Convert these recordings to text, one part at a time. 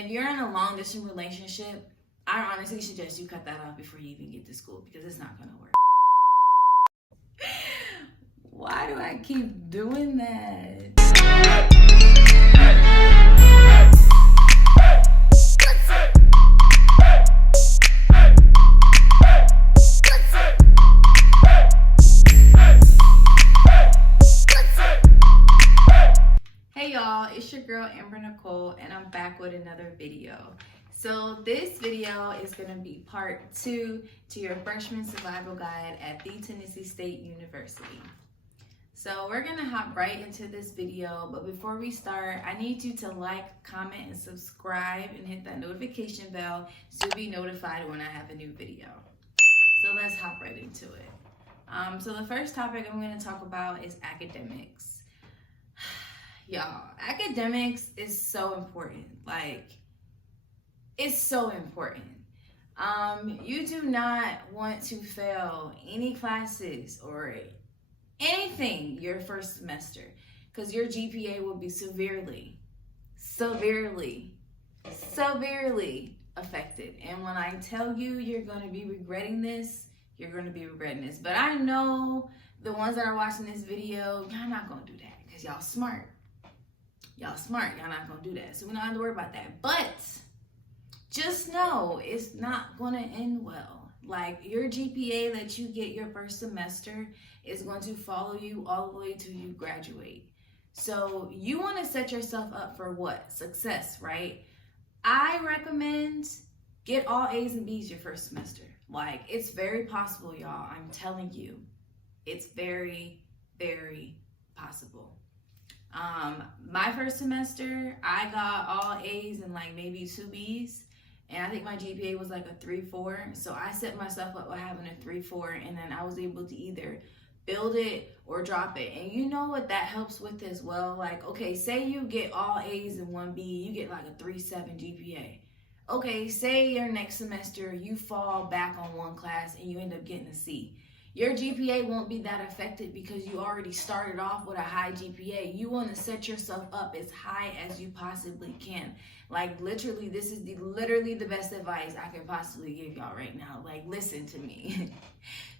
if you're in a long distance relationship, I honestly suggest you cut that off before you even get to school, because it's not gonna work. Why do I keep doing that? Hey y'all, it's your girl Amber Nicole, and I'm back with another video. So this video is going to be part 2 to your freshman survival guide at the Tennessee State University. So we're going to hop right into this video, but before we start, I need you to like, comment, and subscribe and hit that notification bell to be notified when I have a new video. So let's hop right into it. So the first topic I'm going to talk about is academics. Y'all, academics is so important. Like, it's so important. You do not want to fail any classes or anything your first semester, because your GPA will be severely affected. And when I tell you you're going to be regretting this, you're going to be regretting this. But I know the ones that are watching this video, y'all not going to do that because y'all smart. Y'all smart. Y'all not going to do that. So we don't have to worry about that. But just know it's not going to end well. Like, your GPA that you get your first semester is going to follow you all the way till you graduate. So you want to set yourself up for what? Success, right? I recommend get all A's and B's your first semester. Like, it's very possible, y'all. I'm telling you, it's very, very possible. My first semester, I got all A's and like maybe 2 B's. And I think my GPA was like a 3.4. So I set myself up with having a 3.4, and then I was able to either build it or drop it. And you know what that helps with as well? Like, okay, say you get all A's and 1 B, you get like a 3.7 GPA. Okay, say your next semester you fall back on one class and you end up getting a C. Your GPA won't be that affected because you already started off with a high GPA. You want to set yourself up as high as you possibly can. Like, literally, this is literally the best advice I can possibly give y'all right now. Like, listen to me.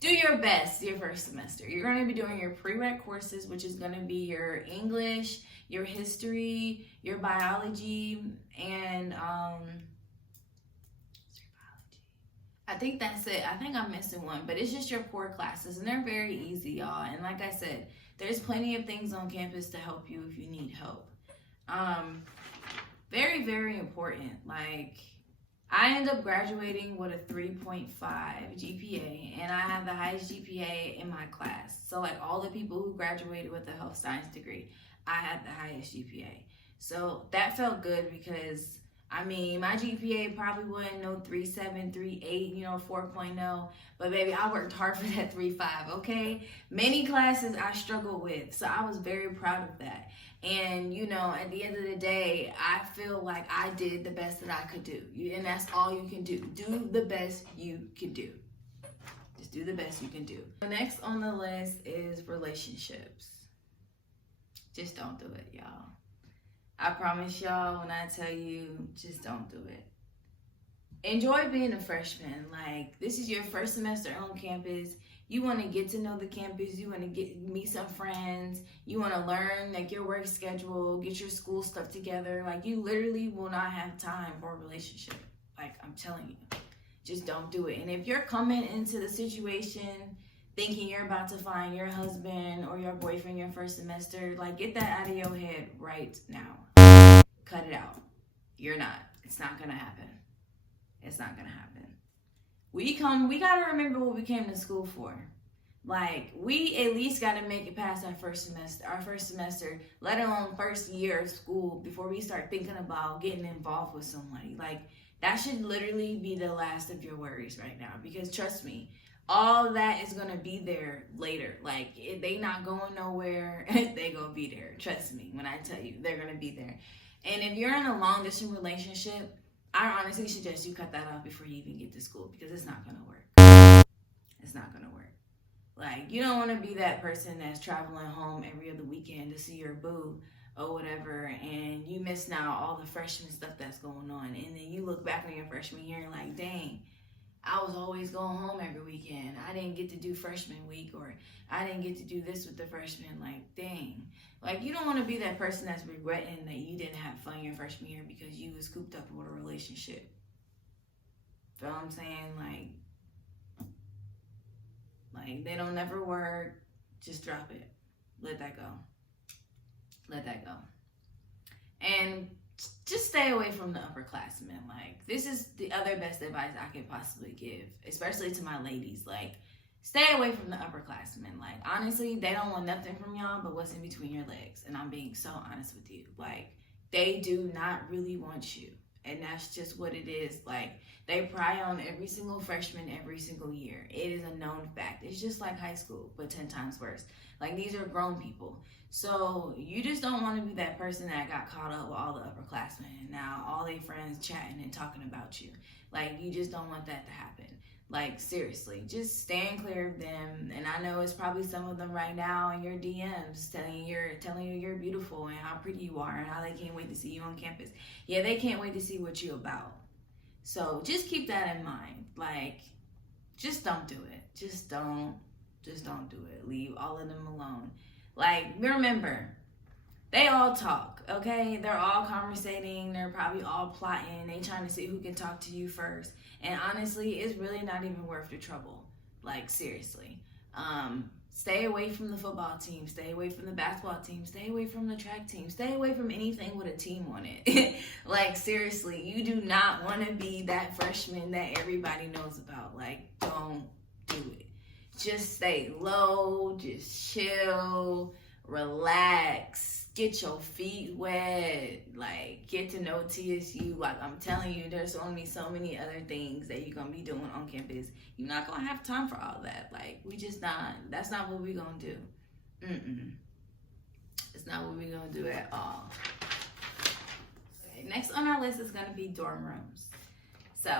Do your best your first semester. You're going to be doing your prereq courses, which is going to be your English, your history, your biology, and I think that's it. I think I'm missing one, but it's just your core classes, and they're very easy, y'all. And like I said, there's plenty of things on campus to help you if you need help. Very, very important. Like, I ended up graduating with a 3.5 GPA, and I have the highest GPA in my class. So like all the people who graduated with a health science degree, I had the highest GPA. So that felt good because, I mean, my GPA probably wasn't no 3.7, 3.8, 4.0. But baby, I worked hard for that 3.5, okay? Many classes I struggled with, so I was very proud of that. And, at the end of the day, I feel like I did the best that I could do. And that's all you can do. Do the best you can do. Just do the best you can do. The next on the list is relationships. Just don't do it, y'all. I promise y'all, when I tell you, just don't do it. Enjoy being a freshman. Like, this is your first semester on campus. You want to get to know the campus. You want to meet some friends. You want to learn, like, your work schedule, get your school stuff together. Like, you literally will not have time for a relationship. Like, I'm telling you, just don't do it. And if you're coming into the situation thinking you're about to find your husband or your boyfriend your first semester, like, get that out of your head right now. Cut it out. You're not. It's not going to happen. It's not going to happen. We got to remember what we came to school for. Like, we at least got to make it past our first semester, let alone first year of school before we start thinking about getting involved with somebody. Like, that should literally be the last of your worries right now, because trust me, all that is going to be there later. Like, they not going nowhere. They going to be there. Trust me when I tell you, they're going to be there. And if you're in a long distance relationship, I honestly suggest you cut that off before you even get to school, because it's not going to work. It's not going to work. Like, you don't want to be that person that's traveling home every other weekend to see your boo or whatever, and you miss now all the freshman stuff that's going on. you look back on your freshman year and like, dang, I was always going home every weekend. I didn't get to do freshman week, or I didn't get to do this with the freshmen. Like, dang. Like, you don't want to be that person that's regretting that you didn't have fun your freshman year because you was cooped up with a relationship. Feel what I'm saying? Like they don't never work. Just drop it. Let that go. Let that go. And just stay away from the upperclassmen. Like, this is the other best advice I could possibly give, especially to my ladies. Like, stay away from the upperclassmen. Like, honestly, they don't want nothing from y'all but what's in between your legs. And I'm being so honest with you. Like, they do not really want you. And that's just what it is. Like, they pry on every single freshman every single year. It is a known fact. It's just like high school, but 10 times worse. Like, these are grown people. So you just don't want to be that person that got caught up with all the upperclassmen and now all their friends chatting and talking about you. Like, you just don't want that to happen. Like, seriously, just stand clear of them. And I know it's probably some of them right now in your DMs telling you you're beautiful and how pretty you are and how they can't wait to see you on campus. Yeah, they can't wait to see what you're about. So just keep that in mind. Like, just don't do it. Just don't do it. Leave all of them alone. Like, remember, they all talk, okay? They're all conversating. They're probably all plotting. They trying to see who can talk to you first. And honestly, it's really not even worth the trouble. Like, seriously. Stay away from the football team. Stay away from the basketball team. Stay away from the track team. Stay away from anything with a team on it. Like, seriously, you do not want to be that freshman that everybody knows about. Like, don't do it. Just stay low, just chill, relax, get your feet wet, like, get to know TSU. Like, I'm telling you, there's only so many other things that you're going to be doing on campus. You're not going to have time for all that. Like, that's not what we're going to do. It's not what we're going to do at all. Okay, next on our list is going to be dorm rooms. So,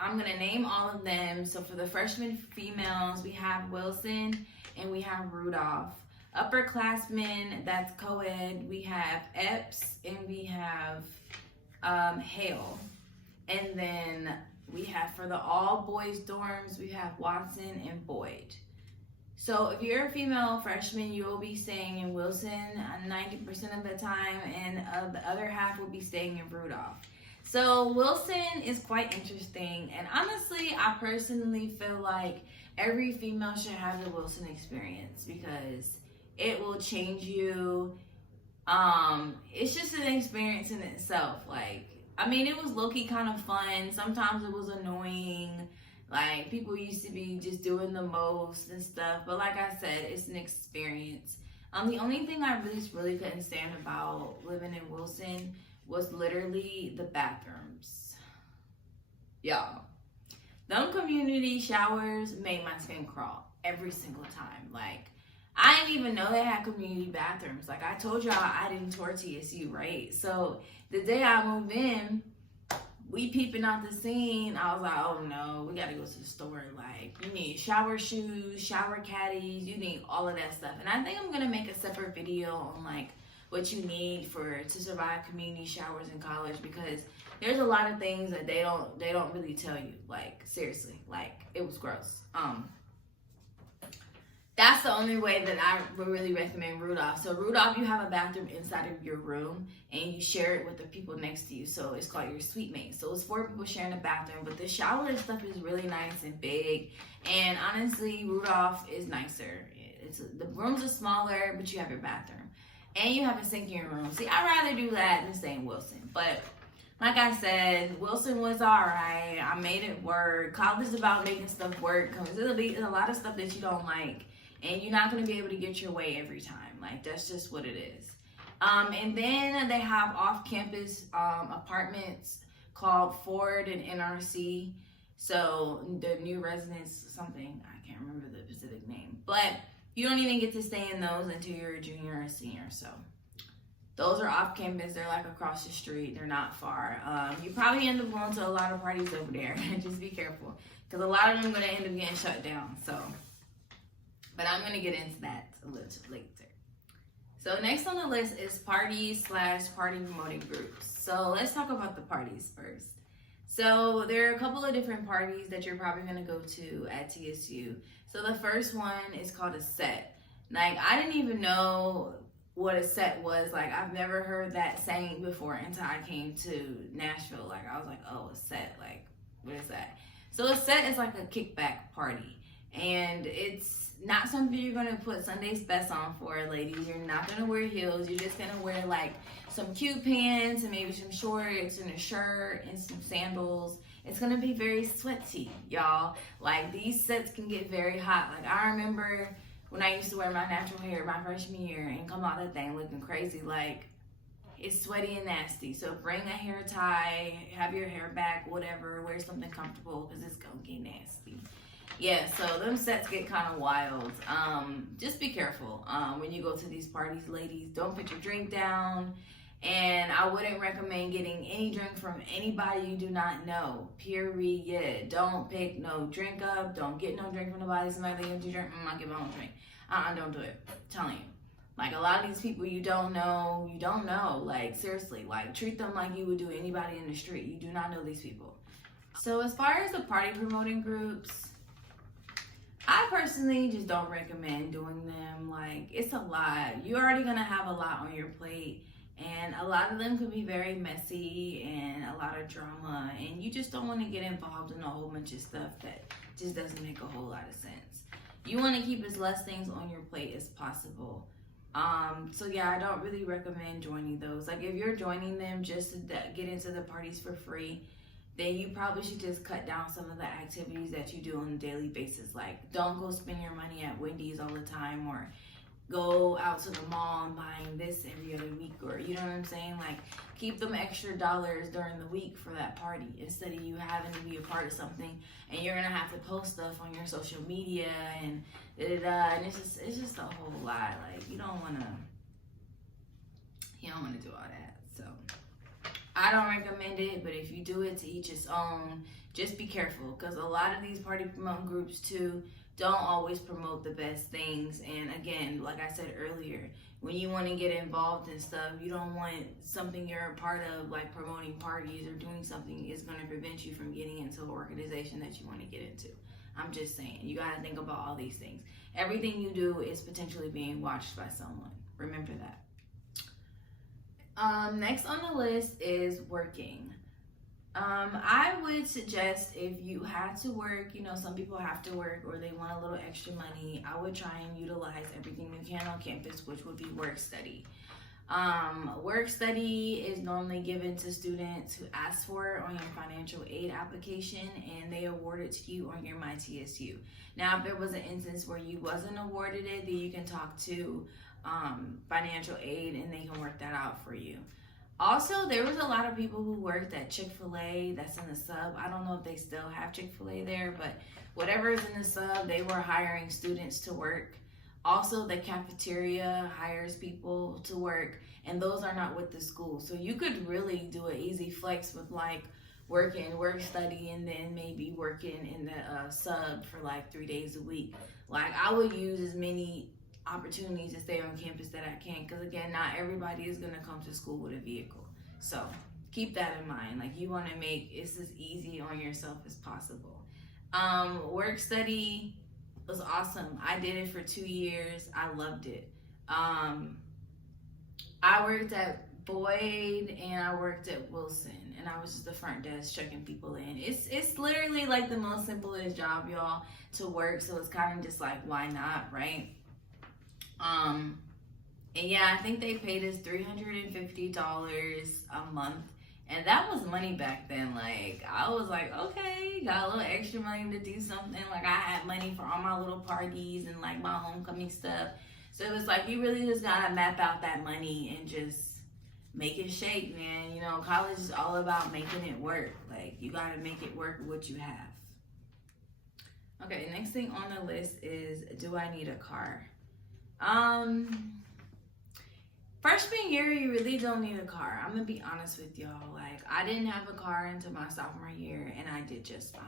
I'm going to name all of them. So for the freshman females, we have Wilson and we have Rudolph. Upperclassmen, that's co-ed, we have Epps and we have Hale. And then we have, for the all boys dorms, we have Watson and Boyd. So if you're a female freshman, you will be staying in Wilson 90% of the time, and the other half will be staying in Rudolph. So Wilson is quite interesting, and honestly, I personally feel like every female should have the Wilson experience because it will change you. It's just an experience in itself. Like, I mean, it was low-key kind of fun. Sometimes it was annoying. Like, people used to be just doing the most and stuff, but like I said, it's an experience. The only thing I really couldn't stand about living in Wilson was literally the bathrooms. Y'all, them community showers made my skin crawl every single time. Like, I didn't even know they had community bathrooms. Like, I told y'all I didn't tour TSU, right? So the day I moved in, we peeping out the scene. I was like, oh no, we gotta go to the store. Like, you need shower shoes, shower caddies, you need all of that stuff. And I think I'm gonna make a separate video on like what you need to survive community showers in college, because there's a lot of things that they don't really tell you. Like, seriously, like, it was gross. That's the only way that I would really recommend Rudolph. So Rudolph, you have a bathroom inside of your room and you share it with the people next to you. So it's called your suite mate. So it's 4 people sharing a bathroom, but the shower and stuff is really nice and big. And honestly, Rudolph is nicer. The rooms are smaller, but you have your bathroom. And you have a sink in your room. See, I'd rather do that than stay in Wilson. But like I said, Wilson was alright. I made it work. College is about making stuff work, because there's a lot of stuff that you don't like. And you're not going to be able to get your way every time. Like, that's just what it is. And then they have off-campus apartments called Ford and NRC. So the new residence, something, I can't remember the specific name. But you don't even get to stay in those until you're a junior or senior. So those are off campus. They're like across the street. They're not far. You probably end up going to a lot of parties over there. Just be careful, because a lot of them are going to end up getting shut down. So, but I'm going to get into that a little later. So next on the list is parties / party promoting groups. So let's talk about the parties first. So there are a couple of different parties that you're probably going to go to at TSU. So the first one is called a set. Like, I didn't even know what a set was. Like, I've never heard that saying before until I came to Nashville. Like, I was like, oh, a set, like, what is that? So a set is like a kickback party, and it's not something you're gonna put Sunday's best on for, ladies. You're not gonna wear heels. You're just gonna wear like some cute pants and maybe some shorts and a shirt and some sandals. It's gonna be very sweaty, y'all. Like, these sets can get very hot. Like, I remember when I used to wear my natural hair my freshman year and come out that thing looking crazy. Like, it's sweaty and nasty. So bring a hair tie, have your hair back, whatever. Wear something comfortable because it's gonna get nasty. Yeah, so them sets get kind of wild. Just be careful when you go to these parties, ladies. Don't put your drink down. And I wouldn't recommend getting any drink from anybody you do not know. Period. Don't pick no drink up. Don't get no drink from nobody. Somebody gives you drink. I'll get my own drink. Don't do it. I'm telling you. Like, a lot of these people you don't know. Like, seriously, like, treat them like you would do anybody in the street. You do not know these people. So as far as the party promoting groups, I personally just don't recommend doing them. Like, it's a lot. You're already gonna have a lot on your plate, and a lot of them could be very messy and a lot of drama, and you just don't want to get involved in a whole bunch of stuff that just doesn't make a whole lot of sense. You want to keep as less things on your plate as possible. So yeah, I don't really recommend joining those. Like, if you're joining them just to get into the parties for free, then you probably should just cut down some of the activities that you do on a daily basis. Like, don't go spend your money at Wendy's all the time, or go out to the mall and buying this every other week, or, you know what I'm saying? Like, keep them extra dollars during the week for that party instead of you having to be a part of something and you're gonna have to post stuff on your social media and and it's just a whole lot. Like, you don't wanna do all that. So I don't recommend it, but if you do it, to each its own. Just be careful, because a lot of these party promoting groups too don't always promote the best things. And again, like I said earlier, when you want to get involved in stuff, you don't want something you're a part of, like promoting parties or doing something, is going to prevent you from getting into an organization that you want to get into. I'm just saying, you got to think about all these things. Everything you do is potentially being watched by someone. Remember that. Next on the list is working. I would suggest, if you have to work, you know, some people have to work or they want a little extra money, I would try and utilize everything you can on campus, which would be work study. Work study is normally given to students who ask for it on your financial aid application, and they award it to you on your MyTSU. Now, if there was an instance where you wasn't awarded it, then you can talk to financial aid and they can work that out for you. Also, there was a lot of people who worked at Chick-fil-A that's in the sub. I don't know if they still have Chick-fil-A there, but whatever is in the sub, they were hiring students to work. Also, the cafeteria hires people to work, and those are not with the school. So you could really do an easy flex with like work study, and then maybe working in the sub for like 3 days a week. Like, I would use as many opportunities to stay on campus that I can, because again, not everybody is going to come to school with a vehicle. So keep that in mind. Like, you want to make it as easy on yourself as possible. Work study was awesome. I did it for 2 years. I loved it. I worked at Boyd and I worked at Wilson, and I was just the front desk checking people in. It's literally like the most simplest job, y'all, to work. So it's kind of just like, why not, right? And yeah, I think they paid us $350 a month, and that was money back then. Like, I was like, okay, got a little extra money to do something. Like, I had money for all my little parties and like my homecoming stuff. So it was like, you really just gotta map out that money and just make it shake, man. You know, college is all about making it work. Like, you gotta make it work with what you have. Okay, next thing on the list is, do I need a car? Freshman year, you really don't need a car. I'm gonna be honest with y'all. Like, I didn't have a car until my sophomore year, and I did just fine.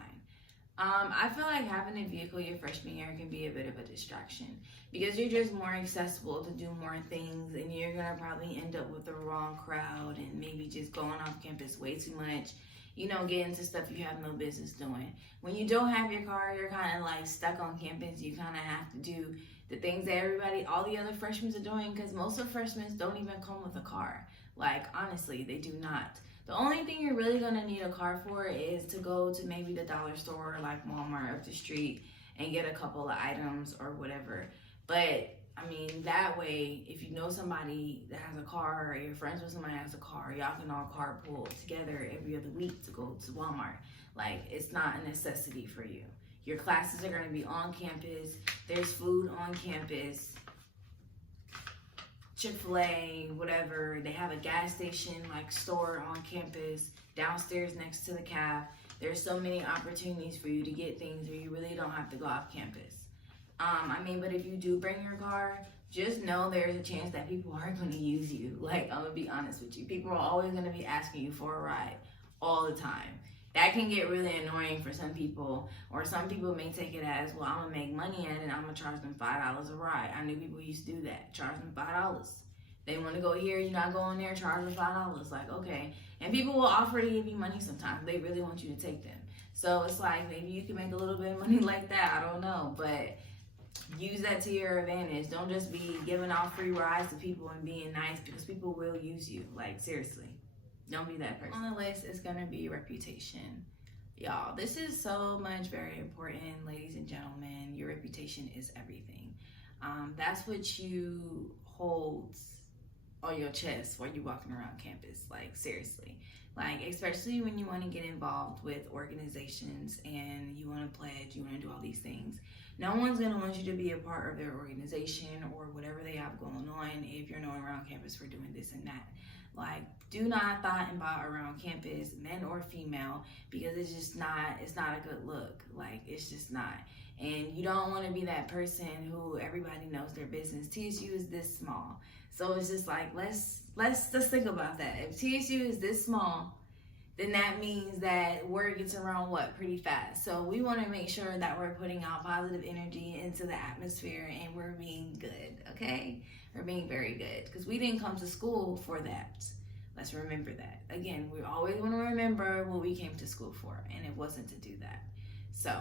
I feel like having a vehicle your freshman year can be a bit of a distraction, because you're just more accessible to do more things, and you're gonna probably end up with the wrong crowd and maybe just going off campus way too much. you know, get into stuff you have no business doing. When you don't have your car, you're kind of like stuck on campus. You kind of have to do the things that all the other freshmen are doing, because most of freshmen don't even come with a car. Like, honestly, they do not. The only thing you're really gonna need a car for is to go to maybe the dollar store or like Walmart up the street and get a couple of items or whatever. But I mean, that way, if you know somebody that has a car, or you're friends with somebody that has a car, y'all can all carpool together every other week to go to Walmart. Like, it's not a necessity for you. Your classes are gonna be on campus. There's food on campus. Chick-fil-A, whatever. They have a gas station, like, store on campus, downstairs next to the caf. There's so many opportunities for you to get things where you really don't have to go off campus. I mean, but if you do bring your car, just know there's a chance that people are going to use you. Like, I'm going to be honest with you. People are always going to be asking you for a ride all the time. That can get really annoying for some people, or some people may take it as, well, I'm going to make money at it, I'm going to charge them $5 a ride. I knew people used to do that, charge them $5. They want to go here, you're not going there, charge them $5. Like, okay. And people will offer to give you money sometimes. They really want you to take them. So it's like, maybe you can make a little bit of money like that. I don't know. But use that to your advantage. Don't just be giving out free rides to people and being nice, because people will use you. Like, seriously. Don't be that person. On the list is going to be reputation. Y'all, this is so much very important, ladies and gentlemen. Your reputation is everything. That's what you hold on your chest while you're walking around campus. Like, seriously. Like, especially when you want to get involved with organizations and you want to pledge, you want to do all these things. No one's going to want you to be a part of their organization or whatever they have going on if you're known around campus for doing this and that. Like, do not thought and bot around campus, men or female, because it's just not, it's not a good look. Like, it's just not. And you don't want to be that person who everybody knows their business. TSU is this small. So it's just like, let's just think about that. If TSU is this small, then that means that word gets around pretty fast. So we want to make sure that we're putting out positive energy into the atmosphere and we're being good, okay? We're being very good, because we didn't come to school for that. Let's remember that. Again, we always want to remember what we came to school for, and it wasn't to do that. So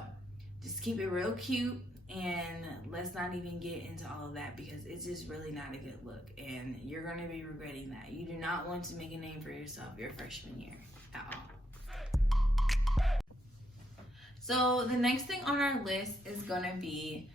just keep it real cute, and let's not even get into all of that, because it's just really not a good look, and you're going to be regretting that. You do not want to make a name for yourself your freshman year at all. So the next thing on our list is going to be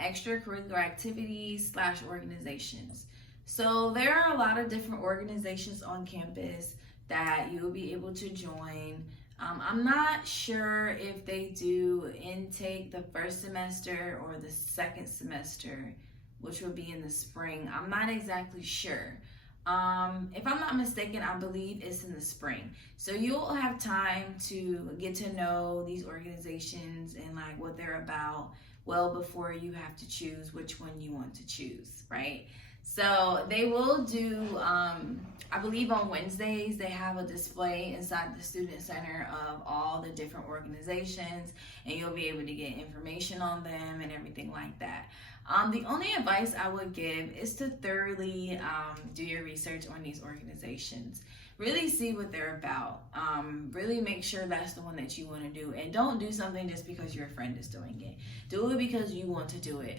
extracurricular activities / organizations. So there are a lot of different organizations on campus that you will be able to join. I'm not sure if they do intake the first semester or the second semester, which would be in the spring. I'm not exactly sure. If I'm not mistaken, I believe it's in the spring. So you'll have time to get to know these organizations and like what they're about well before you have to choose which one you want to choose, right? So they will do, I believe on Wednesdays, they have a display inside the student center of all the different organizations, and you'll be able to get information on them and everything like that. The only advice I would give is to thoroughly do your research on these organizations. Really see what they're about. Really make sure that's the one that you want to do. And don't do something just because your friend is doing it. Do it because you want to do it.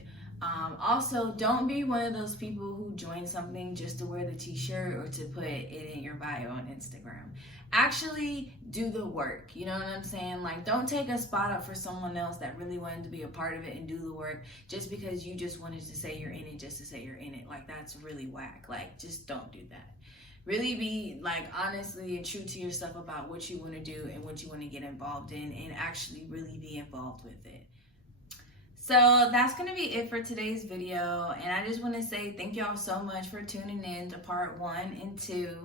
Also, don't be one of those people who join something just to wear the t-shirt or to put it in your bio on Instagram. Actually do the work, you know what I'm saying? Like, don't take a spot up for someone else that really wanted to be a part of it and do the work just because you just wanted to say you're in it just to say you're in it. Like, that's really whack. Like, just don't do that. Really be like honestly and true to yourself about what you want to do and what you want to get involved in, and actually really be involved with it. So that's going to be it for today's video, and I just want to say thank y'all so much for tuning in to part 1 and 2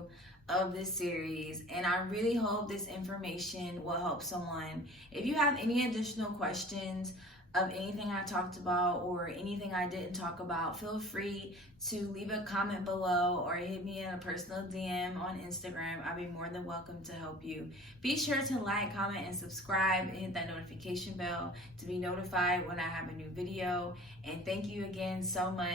of this series, and I really hope this information will help someone. If you have any additional questions of anything I talked about or anything I didn't talk about, feel free to leave a comment below or hit me in a personal DM on Instagram. I'll be more than welcome to help you. Be sure to like, comment, and subscribe, and hit that notification bell to be notified when I have a new video. And thank you again so much.